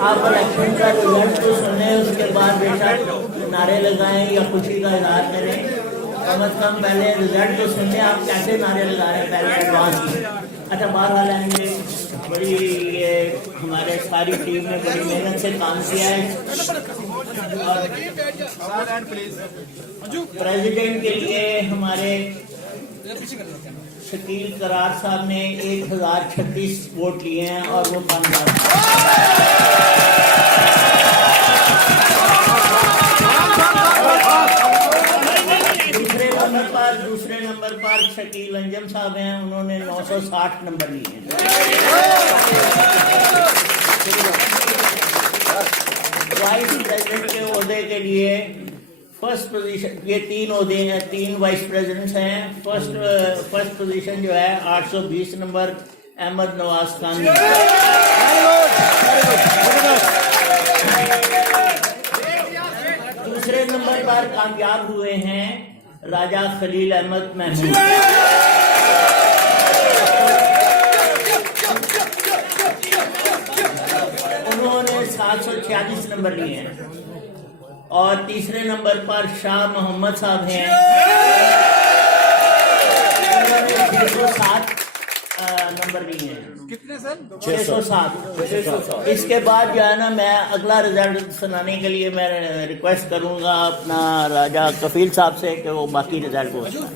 आप इलेक्शन का रिजल्ट तो सुने, उसके बाद बेशक नारे लगाएं या खुशी का इजहार करें, कम अज कम पहले रिजल्ट तो सुने। आप कैसे नारे लगा रहे हैं पहले एडवांस में? अच्छा, बाहर आएंगे, बड़ी ये हमारे सारी टीम ने बड़ी मेहनत से काम किया है। प्रेसिडेंट के लिए हमारे शकील करार साहब ने 1036 वोट लिए हैं और वो कामयाब। दूसरे नंबर पर शकील अंजम साहब हैं, उन्होंने 960 नंबर लिए हैं। वाइस प्रेसिडेंट के ओहदे के लिए फर्स्ट पोजीशन, ये 3 ओहदे हैं, 3 वाइस प्रेसिडेंट्स हैं। फर्स्ट पोजीशन जो है 820 नंबर अहमद नवाज खान। दूसरे नंबर पर कामयाब हुए हैं राजा खलील अहमद महमूद। उन्होंने 746 नंबर लिए हैं। और तीसरे नंबर पर शाह मोहम्मद साहब हैं, उन्होंने 607 नंबर लिए हैं। कितने सर? 607। इसके बाद जो है ना, मैं अगला रिजल्ट सुनाने के लिए मैं रिक्वेस्ट करूंगा अपना राजा कफील साहब से कि वो बाकी रिजल्ट हो जाएगा।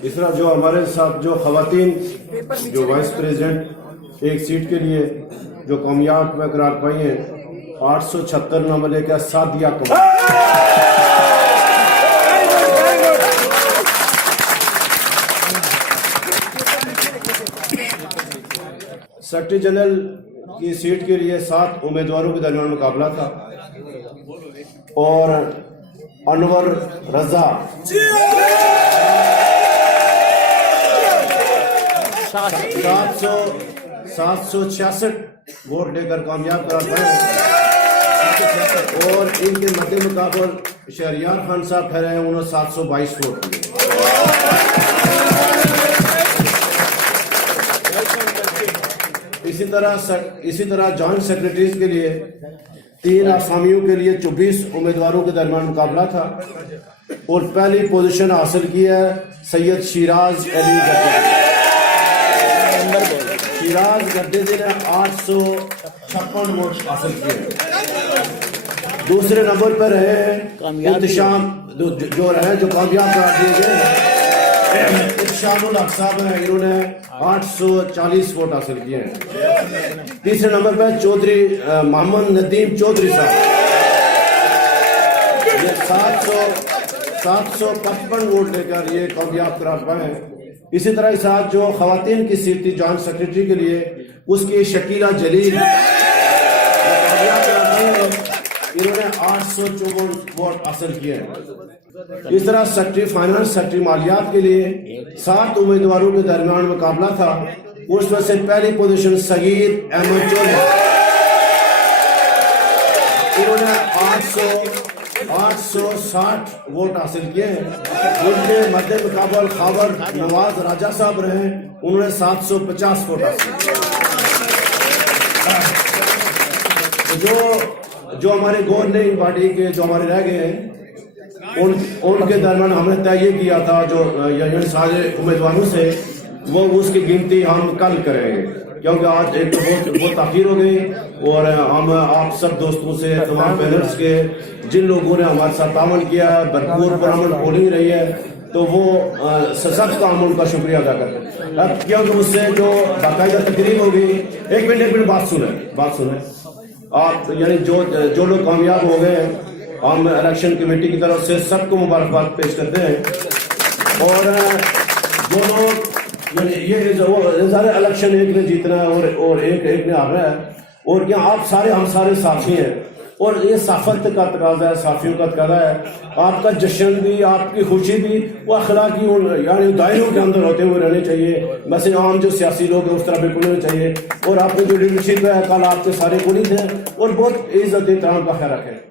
इस तरह जो हमारे साथ जो खवातीन जो वाइस प्रेसिडेंट एक सीट के लिए जो कामयाब करार पाई हैं, 876 नंबर लेकर सादिया कमाल। सेक्रेटरी जनरल की सीट के लिए 7 उम्मीदवारों के दरमियान मुकाबला था और अनवर रजा 766 वोट लेकर कामयाब करार पाए और इनके मद्दे मुकाबल शहरियार खान साहब ठहरे हैं, उन्होंने 722 वोट लिए। इसी तरह जॉइंट सेक्रेटरीज के लिए 3 आसामियों के लिए 24 उम्मीदवारों के दरमियान मुकाबला था और पहली पोजीशन हासिल की है सैयद शिराज अली गद्दी ने 856 वोट हासिल किए। दूसरे नंबर पर है इंतशाम जो रहे जो कामयाब करार दिए गए इरशादुल हक साहब हैं, इन्होंने 840 वोट हासिल किए हैं। तीसरे नंबर पर चौधरी मोहम्मद नदीम चौधरी साहब, ये 755 वोट लेकर ये कामयाब करार पाए हैं। इसी तरह के साथ जो खवातीन की सीट थी जॉइंट सेक्रेटरी के लिए, उसकी शकीला जलील इन्होंने 854 वोट हासिल किए हैं। इस तरह सेक्रेटरी फाइनेंस, सेक्रेटरी मालियात के लिए 7 उम्मीदवारों के दरमियान मुकाबला था, उसमें से पहली पोजीशन सगीर अहमद चौधरी, इन्होंने 860 वोट हासिल किए हैं। उनके मद्दे मुकाबल खाबर नवाज राजा साहब रहे, उन्होंने 750 वोट हासिल किए। जो हमारे गवर्निंग बॉडी के जो हमारे रह गए हैं, उनके दरमियान हमने तय किया था जो सारे उम्मीदवारों से, वो उसकी गिनती हम कल करेंगे, क्योंकि आज एक तो बहुत ताखीर हो गई और हम आप सब दोस्तों से, तमाम पैनल्स के जिन लोगों ने हमारे साथ तामन किया है, भरपूर पुरअमन पोलिंग रही है, तो वो सब का हम उनका शुक्रिया अदा करते हैं। अब क्योंकि उससे जो बाकायदा तकरीब होगी, एक मिनट बात सुने आप, यानी जो लोग कामयाब हो गए हैं, हम इलेक्शन कमेटी की तरफ से सबको मुबारकबाद पेश करते हैं। और जो लोग ये इलेक्शन एक ने जीतना है और एक ने हारना है, और क्या आप सारे हम सारे साथी हैं और ये साफत का तकाजा है, साफियों का तकाजा है। आपका जश्न भी, आपकी खुशी भी वो अखलाकी यानी दायरों के अंदर होते हुए रहने चाहिए। वैसे आम जो सियासी लोग हैं उस तरह बिल्कुल नहीं चाहिए। और आपने जो लीडरशिप है, कल आपके सारे पुलिस हैं और बहुत इज्जत एहतराम का ख्याल रखें।